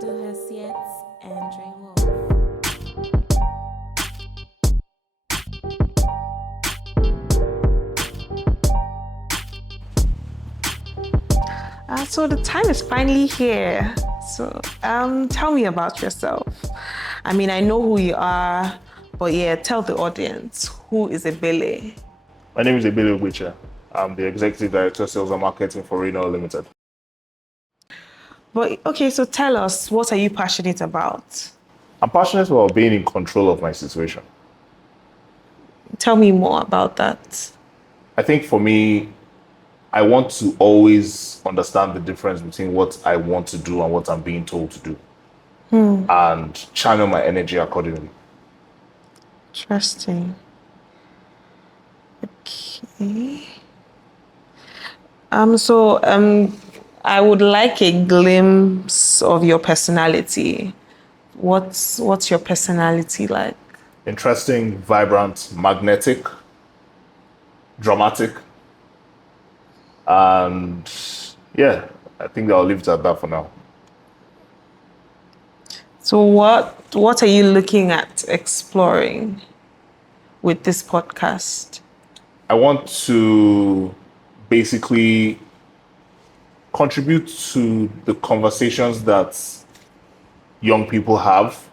Du hörst jetzt Andrew Wolf. So the time is finally here. So tell me about yourself. I mean, I know who you are, but yeah, tell the audience, who is Ebele? My name is Ebele. I'm the Executive Director of Sales and Marketing for Rationale Limited. But okay, so tell us, what are you passionate about? I'm passionate about being in control of my situation. Tell me more about that. I think for me, I want to always understand the difference between what I want to do and what I'm being told to do, and channel my energy accordingly. Interesting. Okay. I would like a glimpse of your personality. What's your personality like? Interesting, vibrant, magnetic, dramatic, and yeah, I think I'll leave it at that for now. So what are you looking at exploring with this podcast? I want to basically contribute to the conversations that young people have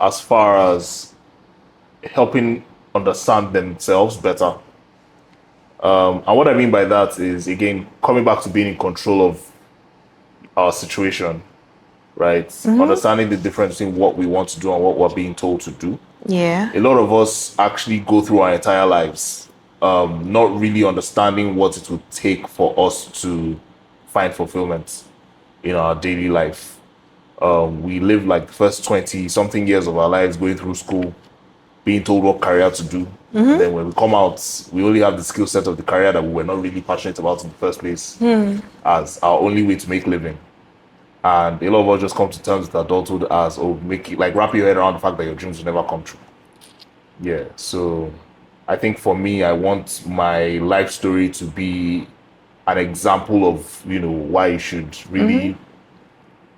as far as helping understand themselves better. And what I mean by that is, again, coming back to being in control of our situation, right? Understanding the difference between what we want to do and what we're being told to do. Yeah. A lot of us actually go through our entire lives not really understanding what it would take for us to find fulfillment in our daily life. We live like the first 20 something years of our lives going through school, being told what career to do. And then when we come out, we only have the skill set of the career that we were not really passionate about in the first place as our only way to make living. And a lot of us just come to terms with adulthood as, oh, make it like wrap your head around the fact that your dreams will never come true. Yeah. So I think for me, I want my life story to be an example of, why you should really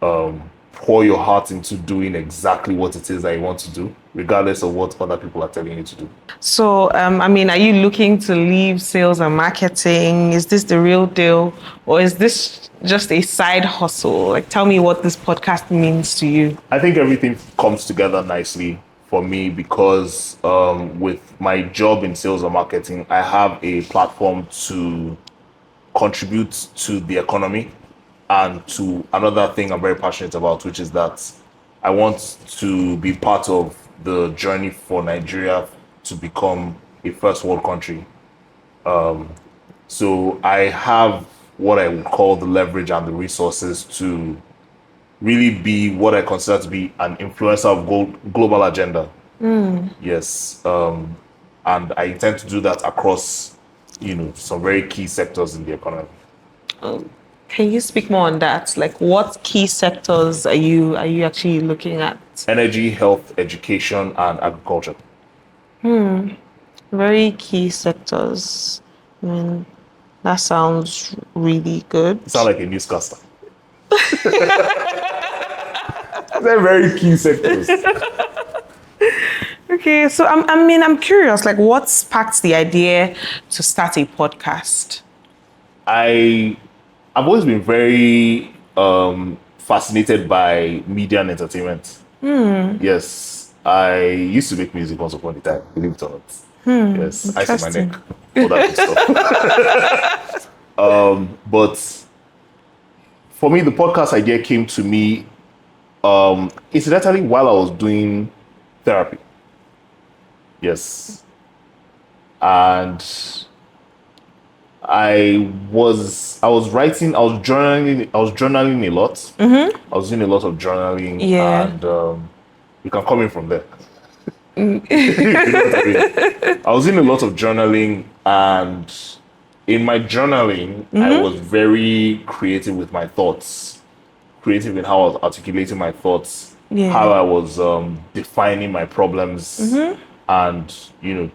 pour your heart into doing exactly what it is that you want to do, regardless of what other people are telling you to do. So are you looking to leave sales and marketing? Is this the real deal, or is this just a side hustle? Like, tell me what this podcast means to you. I think everything comes together nicely for me because with my job in sales and marketing, I have a platform to contribute to the economy and to another thing I'm very passionate about, which is that I want to be part of the journey for Nigeria to become a first world country. So I have what I would call the leverage and the resources to really be what I consider to be an influencer of global agenda. Yes. And I intend to do that across, some very key sectors in the economy. Can you speak more on that? Like, what key sectors are you actually looking at? Energy, health, education, and agriculture. Very key sectors. I mean, that sounds really good. You sound like a newscaster. They're very key sectors. Okay, so I'm curious. Like, what sparked the idea to start a podcast? I've always been very fascinated by media and entertainment. Yes, I used to make music once upon a time, believe it or not. Yes, ice on my neck, all that good stuff. But for me, the podcast idea came to me incidentally while I was doing therapy. Yes, and I was journaling a lot. I was doing a lot of journaling, Yeah. and you can come in from there. You know what I mean? I was doing a lot of journaling, and in my journaling, I was very creative with my thoughts, creative in how I was articulating my thoughts, Yeah. how I was defining my problems, and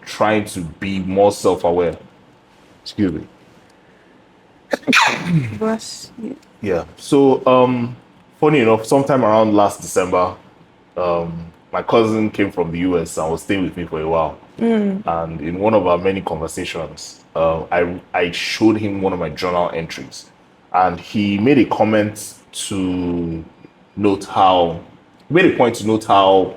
trying to be more self-aware. Excuse me. Bless you. Yeah. So funny enough, sometime around last December, my cousin came from the US and was staying with me for a while. And in one of our many conversations, I showed him one of my journal entries, and he made a comment to note how, made a point to note how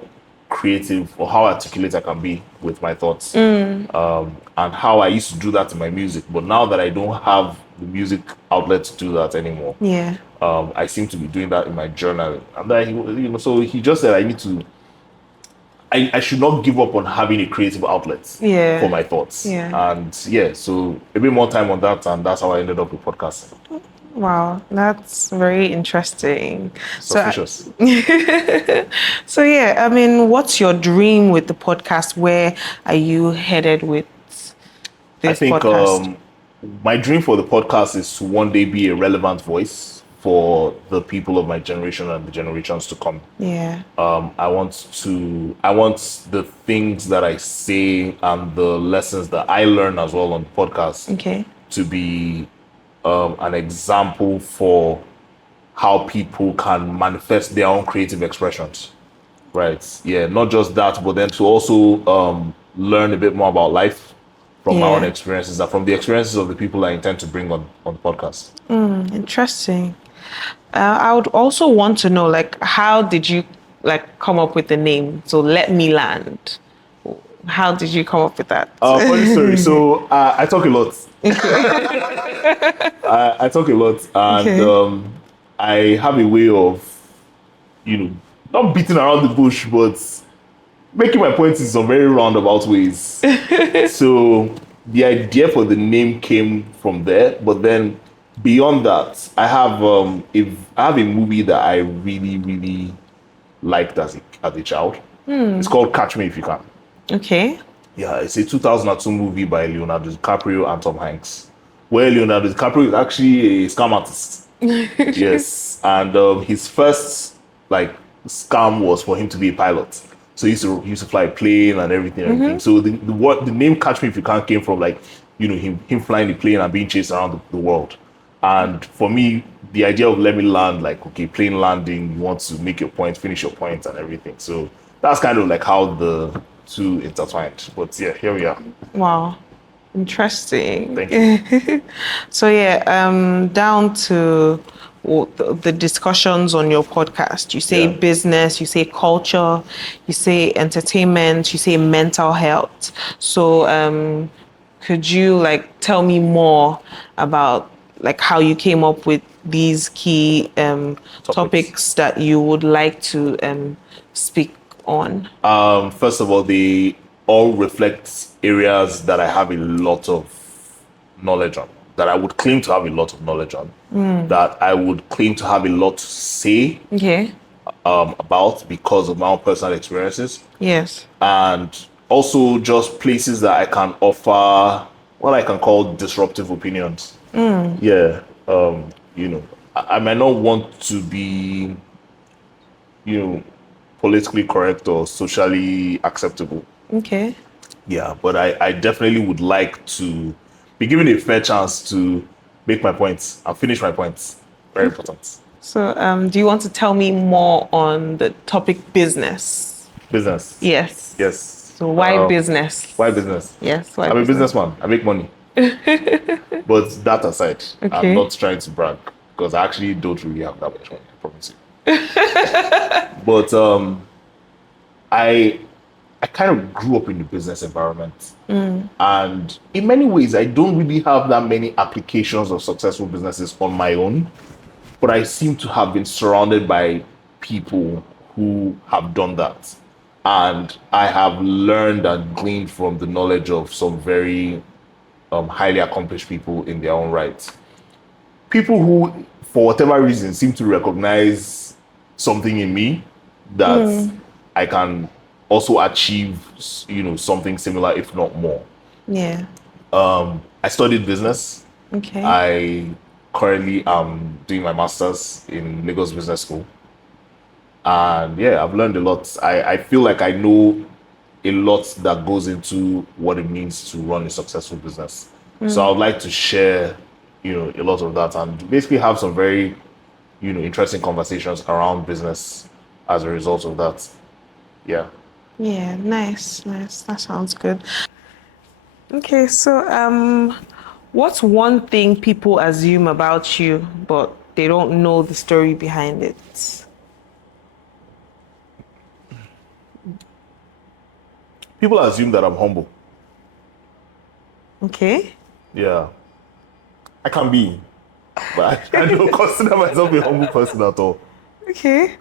creative or how articulate I can be with my thoughts, and how I used to do that in my music. But now that I don't have the music outlet to do that anymore, Yeah. I seem to be doing that in my journaling. And then so he just said I should not give up on having a creative outlet for my thoughts. Yeah. And so a bit more time on that, and that's how I ended up with podcasting. Wow, that's very interesting. Suspicious. So yeah, I mean, what's your dream with the podcast? Where are you headed with I this think podcast? my dream for the podcast is to one day be a relevant voice for the people of my generation and the generations to come. Yeah. I want the things that I say and the lessons that I learn as well on the podcast Okay. to be an example for how people can manifest their own creative expressions. Right. Yeah. Not just that, but then to also learn a bit more about life from my own Yeah. experiences and from the experiences of the people I intend to bring on the podcast. Interesting. I would also want to know, like, how did you come up with the name? So Let Me Land. How did you come up with that? Funny story. So I talk a lot. I talk a lot, and Okay. I have a way of, not beating around the bush, but making my points in some very roundabout ways. So the idea for the name came from there, but then beyond that, I have a movie that I really really liked as a child. It's called Catch Me If You Can. Okay. Yeah, it's a 2002 movie by Leonardo DiCaprio and Tom Hanks, where Leonardo DiCaprio is actually a scam artist. Yes, and his first scam was for him to be a pilot. So he used to fly a plane and everything. So the name Catch Me If You Can came from him flying the plane and being chased around the world. And for me, the idea of Let Me Land, plane landing, you want to make your point, finish your point and everything. So that's kind of how the two intertwined. But yeah, here we are. Wow. Interesting. Thank you. So yeah, down to the discussions on your podcast. You say Yeah. business, you say culture, you say entertainment, you say mental health. So could you tell me more about how you came up with these key topics that you would like to speak on? First of all, they all reflect areas that I have a lot of knowledge on, that I would claim to have a lot of knowledge on, that I would claim to have a lot to say Okay. about because of my own personal experiences, Yes. and also just places that I can offer what I can call disruptive opinions. Yeah, I might not want to be, politically correct or socially acceptable. Okay. Yeah, but I definitely would like to be given a fair chance to make my points and finish my points. Very important. So do you want to tell me more on the topic business? Business. Yes. Yes. So why business? Why business? Yes. Why I'm a business? businessman. I make money. But that aside, Okay. I'm not trying to brag because I actually don't really have that much money, I promise you. But I kind of grew up in the business environment. And in many ways, I don't really have that many applications of successful businesses on my own. But I seem to have been surrounded by people who have done that. And I have learned and gleaned from the knowledge of some very highly accomplished people in their own right. People who, for whatever reason, seem to recognize something in me that I can also achieve, something similar, if not more. Yeah. I studied business. Okay. I currently am doing my master's in Lagos Business School. And yeah, I've learned a lot. I feel like I know a lot that goes into what it means to run a successful business. So I would like to share, a lot of that and basically have some very interesting conversations around business as a result of that. Yeah. Yeah, nice. That sounds good. Okay, so what's one thing people assume about you, but they don't know the story behind it? People assume that I'm humble. Okay. Yeah. I can be, but I don't consider myself a humble person at all. Okay.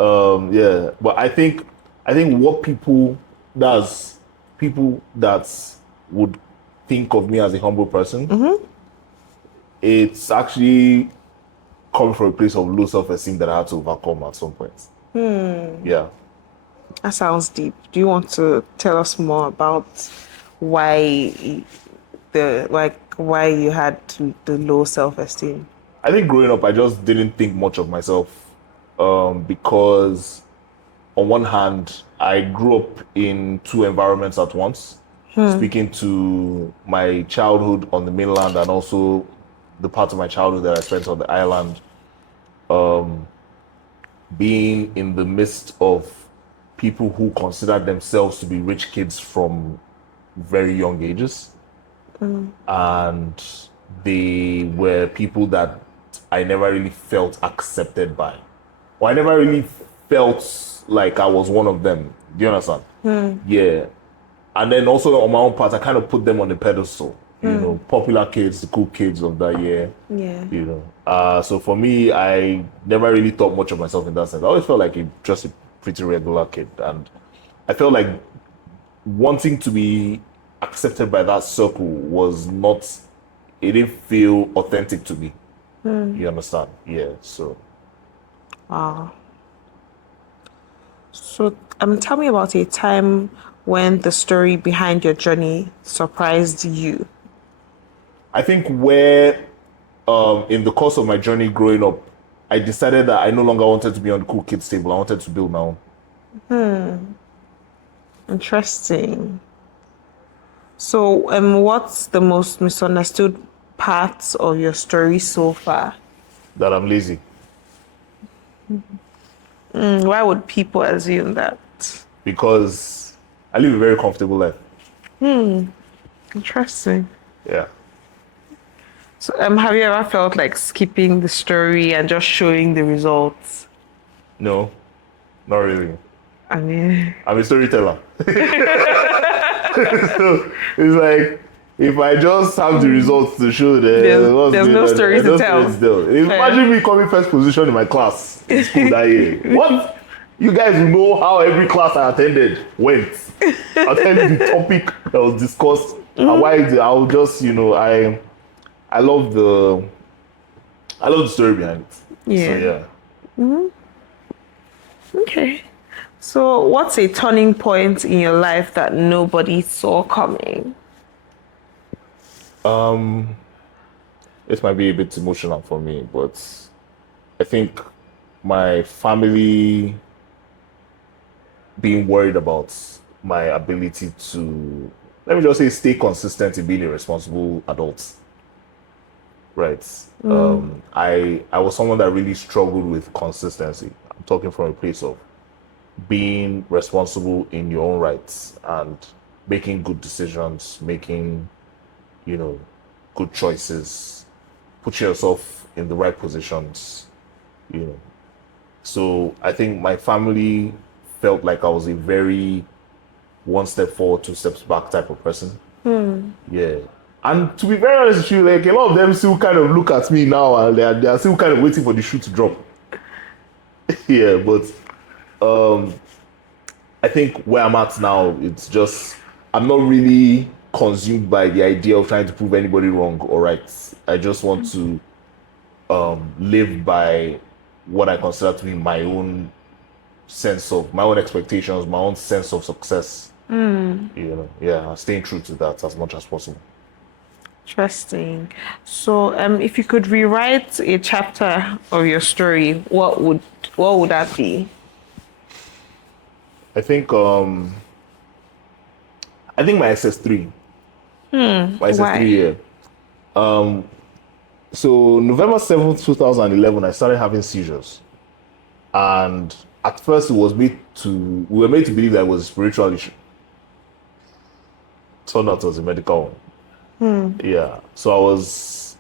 Yeah, but I think what people that would think of me as a humble person, it's actually coming from a place of low self-esteem that I had to overcome at some point. Yeah. That sounds deep. Do you want to tell us more about why why you had the low self-esteem? I think growing up, I just didn't think much of myself because, on one hand, I grew up in two environments at once, speaking to my childhood on the mainland and also the part of my childhood that I spent on the island, being in the midst of people who considered themselves to be rich kids from very young ages. And they were people that I never really felt accepted by. Or I never really felt like I was one of them. Do you understand? Yeah. And then also on my own part, I kind of put them on the pedestal. Popular kids, the cool kids of that year. Yeah. So for me, I never really thought much of myself in that sense. I always felt like just a pretty regular kid. And I felt like wanting to be accepted by that circle was not, it didn't feel authentic to me. You understand? Yeah. So So tell me about a time when the story behind your journey surprised you. I think where, in the course of my journey growing up, I decided that I no longer wanted to be on the cool kids table. I wanted to build my own. Interesting. So what's the most misunderstood parts of your story so far? That I'm lazy. Why would people assume that? Because I live a very comfortable life. Interesting. Yeah. So have you ever felt like skipping the story and just showing the results? No, not really. I mean, I'm a storyteller. So it's like, if I just have the results to show, There's no story to tell. Imagine me coming first position in my class in school that year. What? You guys know how every class I attended went. I'll tell you the topic that was discussed and why I'll just, I love the story behind it. Yeah. So yeah. Okay. So what's a turning point in your life that nobody saw coming? This might be a bit emotional for me, but I think my family being worried about my ability to, let me just say, stay consistent in being a responsible adult. Right. I was someone that really struggled with consistency. I'm talking from a place of being responsible in your own rights and making good decisions, making, good choices, putting yourself in the right positions, So I think my family felt like I was a very one step forward, two steps back type of person. Yeah. And to be very honest with you, like, a lot of them still kind of look at me now and they are still kind of waiting for the shoe to drop. Yeah, but I think where I'm at now, it's just, I'm not really consumed by the idea of trying to prove anybody wrong or right. I just want to live by what I consider to be my own sense of, my own expectations, my own sense of success. Yeah, staying true to that as much as possible. Interesting. So if you could rewrite a chapter of your story, what would that be? I think my SS3. My SS3 Why? year. So November 7th, 2011, I started having seizures. And at first, we were made to believe that it was a spiritual issue. Turned out it was a medical one. Yeah. So I was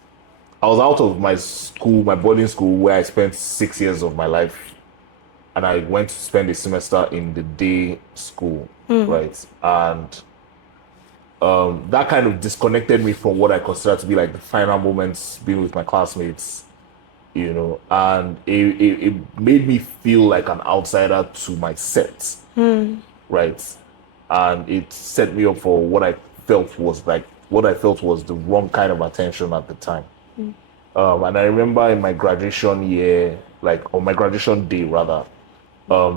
out of my school, my boarding school, where I spent 6 years of my life, and I went to spend a semester in the day school, right? And that kind of disconnected me from what I consider to be like the final moments being with my classmates, and it made me feel like an outsider to my set, right? And it set me up for what I felt was the wrong kind of attention at the time. And I remember in my graduation year, like on my graduation day rather,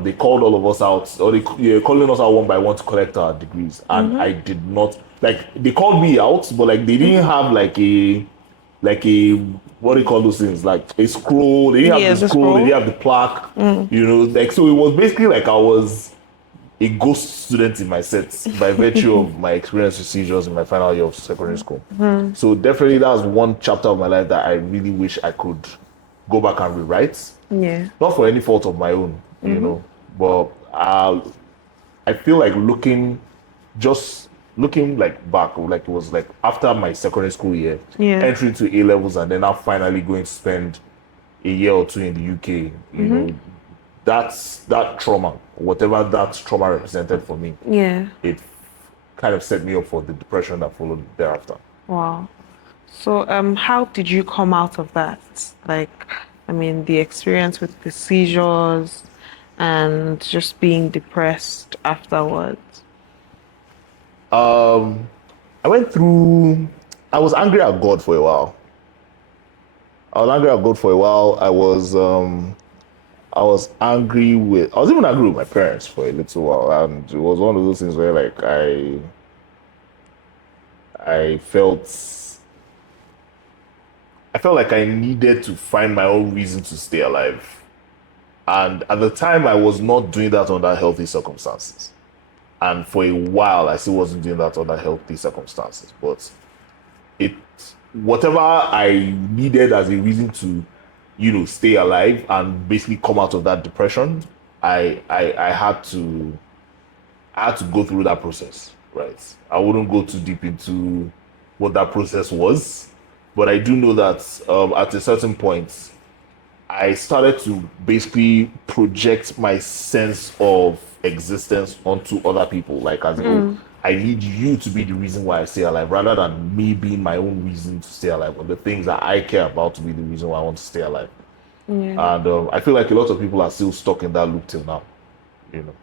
they called all of us out, or they were calling us out one by one to collect our degrees. And I did not, like, they called me out, but like they didn't have like a what do you call those things? Like a scroll. They didn't have the scroll, they didn't have the plaque. Like, so it was basically like I was a ghost student in my set by virtue of my experience with seizures in my final year of secondary school. So definitely that was one chapter of my life that I really wish I could go back and rewrite. Yeah. Not for any fault of my own, but I feel like looking like back, like it was like after my secondary school year, entering to A levels, and then now finally going to spend a year or two in the UK, that trauma, whatever that trauma represented for me, it kind of set me up for the depression that followed thereafter. Wow. So, how did you come out of that? Like, I mean, the experience with the seizures and just being depressed afterwards. I was angry at God for a while. I was even angry with my parents for a little while, and it was one of those things where like I felt like I needed to find my own reason to stay alive. And at the time, I was not doing that under healthy circumstances. And for a while, I still wasn't doing that under healthy circumstances. But whatever I needed as a reason to, stay alive and basically come out of that depression, I had to go through that process, right? I wouldn't go too deep into what that process was, but I do know that at a certain point, I started to basically project my sense of existence onto other people. Like, as I need you to be the reason why I stay alive, rather than me being my own reason to stay alive, or the things that I care about to be the reason why I want to stay alive. And I feel like a lot of people are still stuck in that loop till now,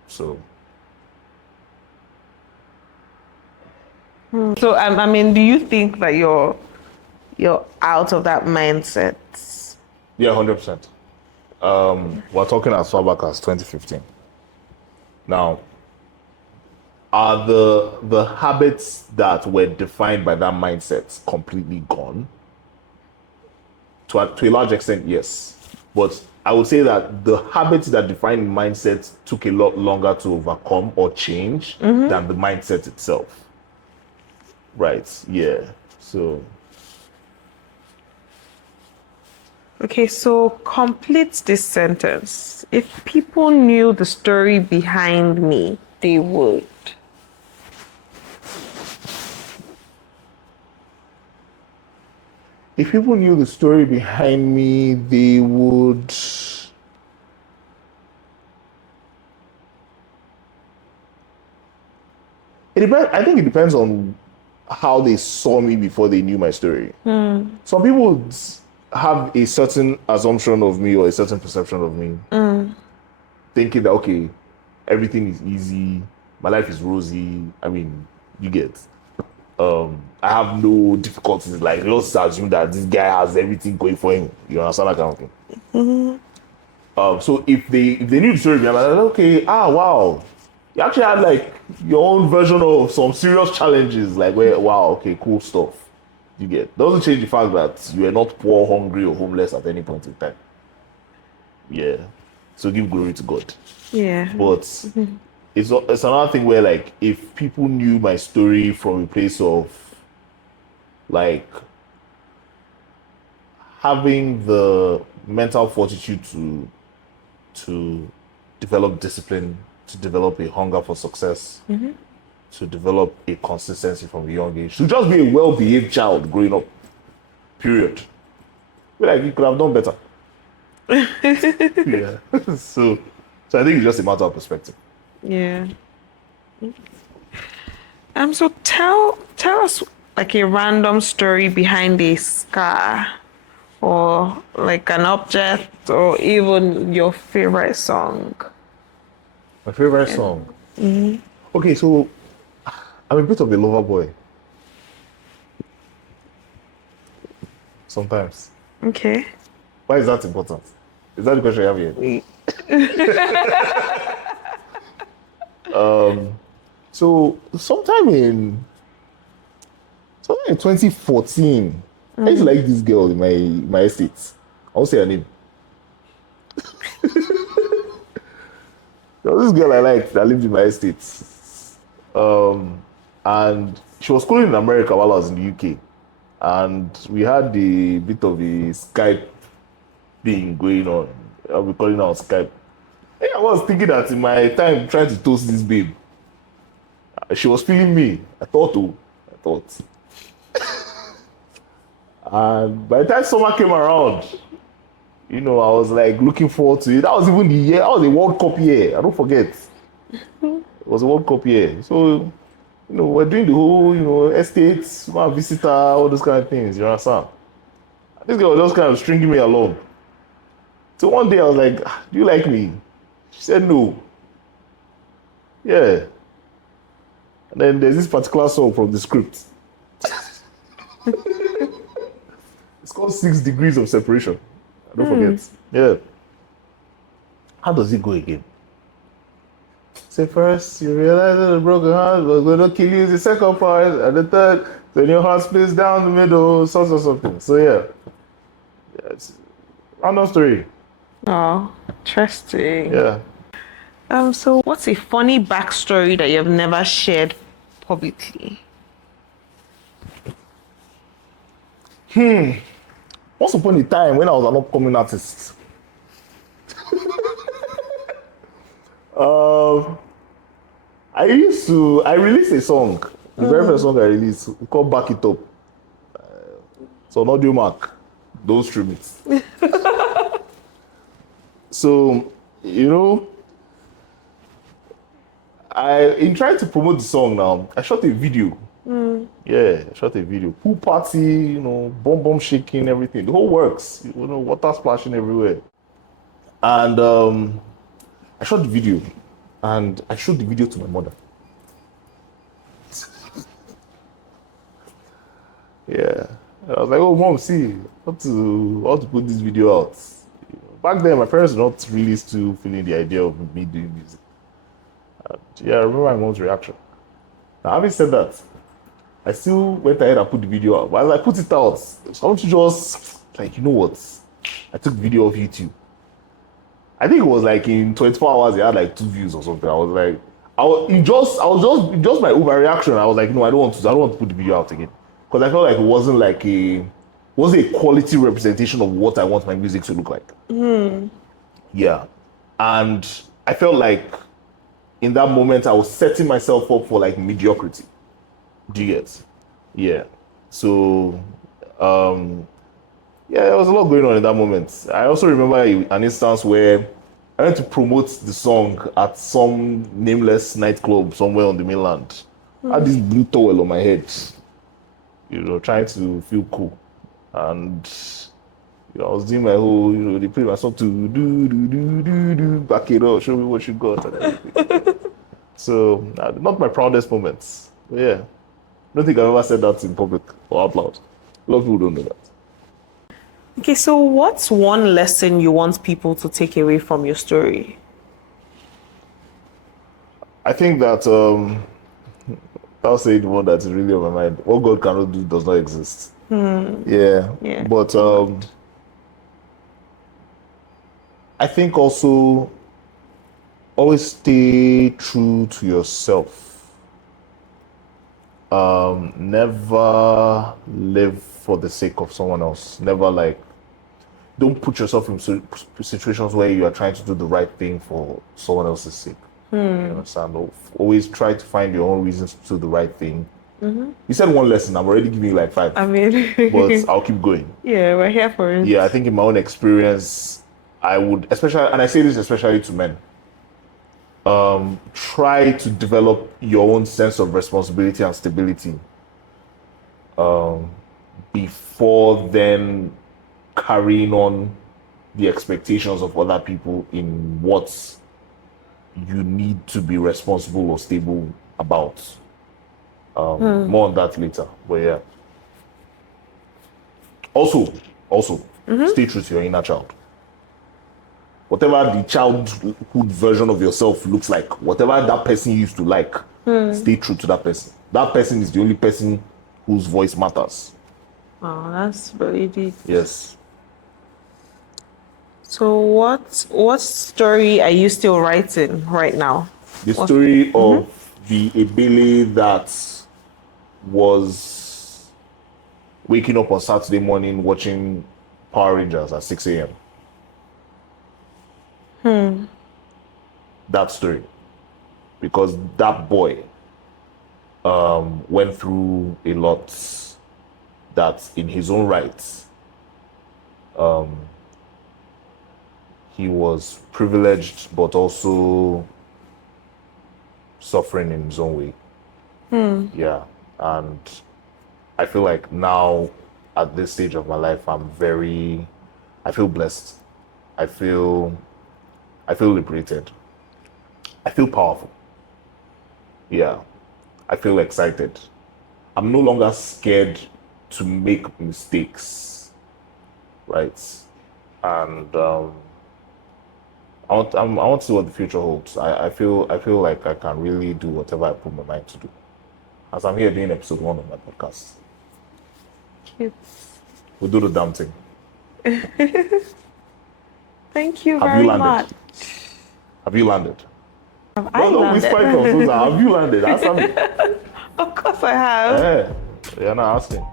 so. So, I mean, do you think that you're out of that mindset? Yeah, 100%. We're talking as far back as 2015. Now, are the habits that were defined by that mindset completely gone? To a large extent, yes. But I would say that the habits that define mindset took a lot longer to overcome or change than the mindset itself. Right, yeah. So. Okay, so complete this sentence. If people knew the story behind me, they would. If people knew the story behind me, they would. It depends. I think it depends on how they saw me before they knew my story. Some people would have a certain assumption of me or a certain perception of me, thinking that, okay, everything is easy, my life is rosy. I mean, you get. I have no difficulties. Like, let's assume that this guy has everything going for him. You understand that kind of thing? So if they knew the story, I'm like, okay, wow, you actually had like your own version of some serious challenges. Like, where, wow, okay, cool stuff. You get. Doesn't change the fact that you are not poor, hungry, or homeless at any point in time. Yeah. So give glory to God. Yeah. But it's another thing where, like, if people knew my story from a place of like having the mental fortitude to to develop discipline, to develop a hunger for success, to develop a consistency from a young age, to just be a well-behaved child growing up. Period. Feel like you could have done better. Yeah. So I think it's just a matter of perspective. Yeah. So tell us like a random story behind a scar, or like an object, or even your favorite song. My favorite song. Okay, so I'm a bit of a lover boy. Sometimes. Okay. Why is that important? Is that the question you have here? So sometime in 2014, I used to like this girl in my estate. I won't say her name. There was this girl I liked that lived in my estate. And she was schooling in America while I was in the UK. And we had a bit of a Skype thing going on. I'll be calling her on Skype. Hey, I was thinking that in my time trying to toast this babe, she was feeling me. I thought. And by the time summer came around, I was like looking forward to it. That was even the year, that was a World Cup year. I don't forget. It was a World Cup year. So, we're doing the whole, estates, visitor, all those kind of things, you understand? This girl was just kind of stringing me along. So one day I was like, do you like me? She said no. Yeah. And then there's this particular song from the script. It's called 6 Degrees of Separation. I don't forget. Yeah. How does it go again? Say first, you realize that a broken heart was going to kill you. The second part, and the third, then your heart splits down the middle, something. So yeah. It's random story. Oh, interesting. Yeah. So what's a funny backstory that you've never shared publicly? Once upon a time when I was an upcoming artist, I released a song. The very first song I released, called Back It Up. So an audio mark, those stream it. So, in trying to promote the song now, I shot a video. Yeah, I shot a video. Pool party, bomb shaking, everything. The whole works. Water splashing everywhere. And I shot the video. And I showed the video to my mother. Yeah. I was like, oh, Mom, see, how to put this video out. Back then, my parents were not really still feeling the idea of me doing music. I remember my mom's reaction. Now, having said that, I still went ahead and put the video out. But as I put it out, someone just, like, you know what? I took the video off YouTube. I think it was like in 24 hours, it had like 2 views or something. I was like, just my overreaction. I was like, no, I don't want to put the video out again. Because I felt like it wasn't a quality representation of what I want my music to look like. Yeah. And I felt like in that moment, I was setting myself up for like mediocrity. Do you get? Yeah. So, there was a lot going on in that moment. I also remember an instance where I went to promote the song at some nameless nightclub somewhere on the mainland. I had this blue towel on my head, trying to feel cool. And I was doing my whole, they played my song to do, back it up, show me what you got and everything. So, not my proudest moments. But yeah. I don't think I've ever said that in public or out loud. A lot of people don't know that. Okay, so what's one lesson you want people to take away from your story? I think that I'll say the one that is really on my mind. What God cannot do does not exist. Yeah. But I think also always stay true to yourself. Never live for the sake of someone else. Never don't put yourself in situations where you are trying to do the right thing for someone else's sake. You understand? Always try to find your own reasons to do the right thing. You said one lesson. I'm already giving you like 5. I mean, But I'll keep going. yeah, we're here for it. Yeah, I think in my own experience, I would, especially, and I say this especially to men, try to develop your own sense of responsibility and stability before then carrying on the expectations of other people in what you need to be responsible or stable about. More on that later, but yeah. Also, stay true to your inner child. Whatever the childhood version of yourself looks like, whatever that person used to like, stay true to that person. That person is the only person whose voice matters. Oh, that's really deep. Yes. So what story are you still writing right now? The story of the Ebele that was waking up on Saturday morning watching Power Rangers at 6 a.m. That story. Because that boy went through a lot that in his own right, he was privileged but also suffering in his own way. Yeah. And I feel like now at this stage of my life, I feel blessed. I feel liberated. I feel powerful. Yeah. I feel excited. I'm no longer scared to make mistakes. Right? And I want to see what the future holds. I feel like I can really do whatever I put my mind to do. As I'm here doing episode 1 of my podcast. Cute. We'll do the damn thing. Thank you Have very you landed? much. Have you landed? Have I landed? Whispering from Susan. Have you landed? Answer me. Of course I have. Yeah, you're not asking.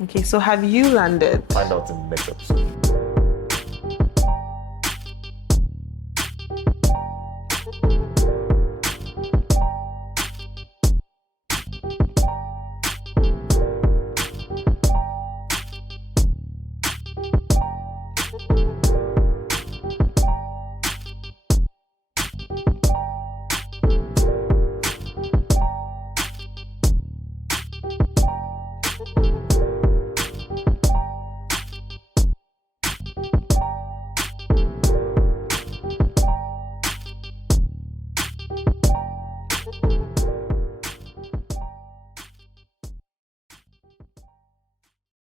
Okay, so have you landed? Find out in the next episode.